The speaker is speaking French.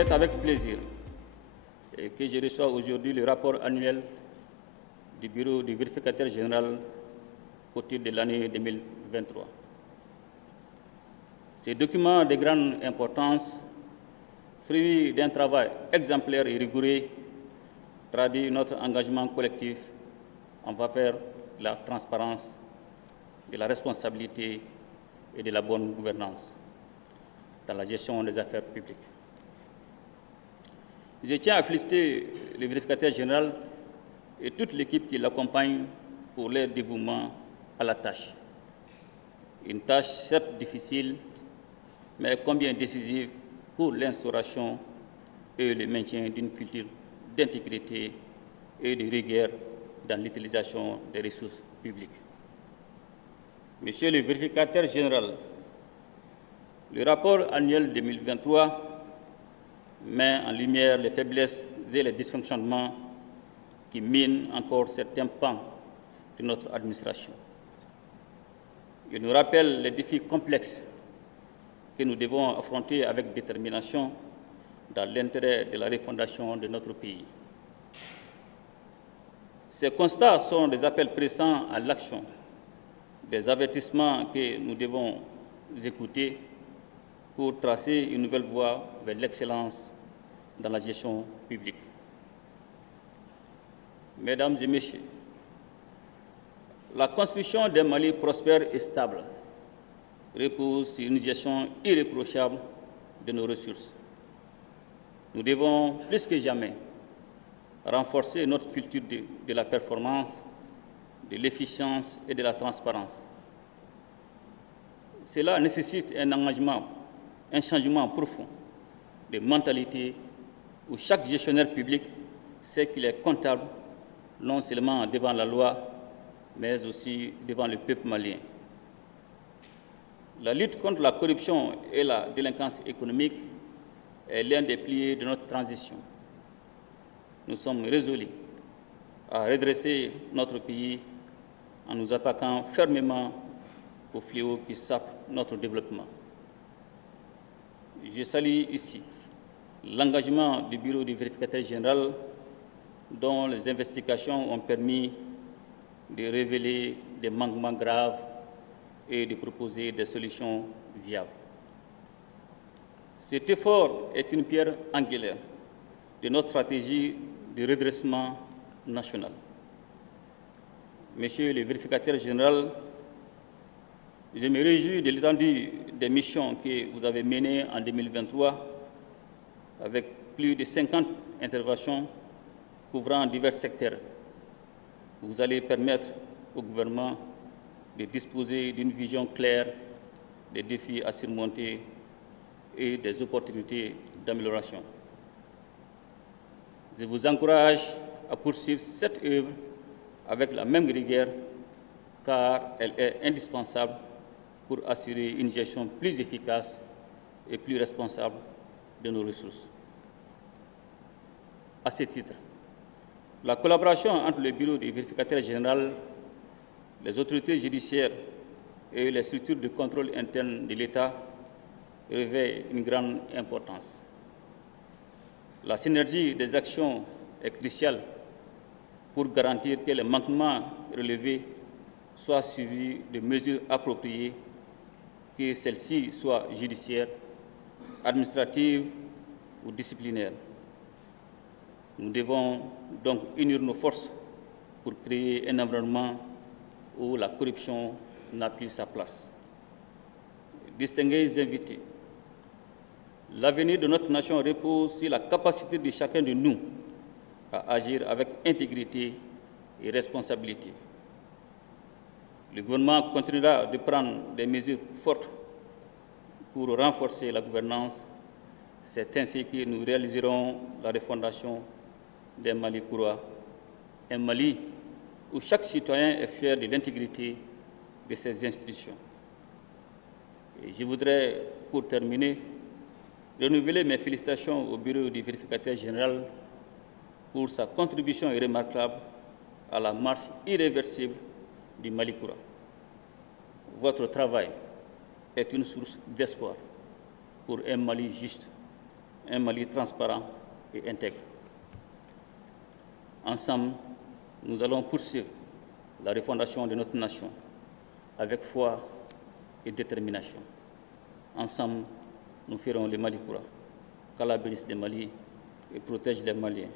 C'est avec plaisir que je reçois aujourd'hui le rapport annuel du Bureau du vérificateur général au titre de l'année 2023. Ce document de grande importance, fruit d'un travail exemplaire et rigoureux, traduit notre engagement collectif en faveur de la transparence, de la responsabilité et de la bonne gouvernance dans la gestion des affaires publiques. Je tiens à féliciter le vérificateur général et toute l'équipe qui l'accompagne pour leur dévouement à la tâche. Une tâche certes difficile, mais combien décisive pour l'instauration et le maintien d'une culture d'intégrité et de rigueur dans l'utilisation des ressources publiques. Monsieur le vérificateur général, le rapport annuel 2023 met en lumière les faiblesses et les dysfonctionnements qui minent encore certains pans de notre administration. Il nous rappelle les défis complexes que nous devons affronter avec détermination dans l'intérêt de la refondation de notre pays. Ces constats sont des appels pressants à l'action, des avertissements que nous devons écouter pour tracer une nouvelle voie vers l'excellence dans la gestion publique. Mesdames et Messieurs, la construction d'un Mali prospère et stable repose sur une gestion irréprochable de nos ressources. Nous devons, plus que jamais, renforcer notre culture de la performance, de l'efficience et de la transparence. Cela nécessite un engagement, un changement profond de mentalité où chaque gestionnaire public sait qu'il est comptable non seulement devant la loi, mais aussi devant le peuple malien. La lutte contre la corruption et la délinquance économique est l'un des piliers de notre transition. Nous sommes résolus à redresser notre pays en nous attaquant fermement aux fléaux qui sapent notre développement. Je salue ici l'engagement du Bureau du vérificateur général dont les investigations ont permis de révéler des manquements graves et de proposer des solutions viables. Cet effort est une pierre angulaire de notre stratégie de redressement national. Monsieur le vérificateur général, je me réjouis de l'étendue des missions que vous avez menées en 2023 avec plus de 50 interventions couvrant divers secteurs. Vous allez permettre au gouvernement de disposer d'une vision claire des défis à surmonter et des opportunités d'amélioration. Je vous encourage à poursuivre cette œuvre avec la même rigueur, car elle est indispensable pour assurer une gestion plus efficace et plus responsable de nos ressources. À ce titre, la collaboration entre le Bureau du vérificateur général, les autorités judiciaires et les structures de contrôle interne de l'État revêt une grande importance. La synergie des actions est cruciale pour garantir que les manquements relevés soient suivis de mesures appropriées, que celles-ci soient judiciaires, administratives ou disciplinaires. Nous devons donc unir nos forces pour créer un environnement où la corruption n'a plus sa place. Distingués invités, l'avenir de notre nation repose sur la capacité de chacun de nous à agir avec intégrité et responsabilité. Le gouvernement continuera de prendre des mesures fortes pour renforcer la gouvernance. C'est ainsi que nous réaliserons la refondation d'un Mali courroie, un Mali où chaque citoyen est fier de l'intégrité de ses institutions. Et je voudrais, pour terminer, renouveler mes félicitations au Bureau du vérificateur général pour sa contribution remarquable à la marche irréversible du Mali courroie. Votre travail est une source d'espoir pour un Mali juste, un Mali transparent et intègre. Ensemble, nous allons poursuivre la refondation de notre nation avec foi et détermination. Ensemble, nous ferons le Mali courant. Qu'Allah bénisse les Mali et protège les Maliens.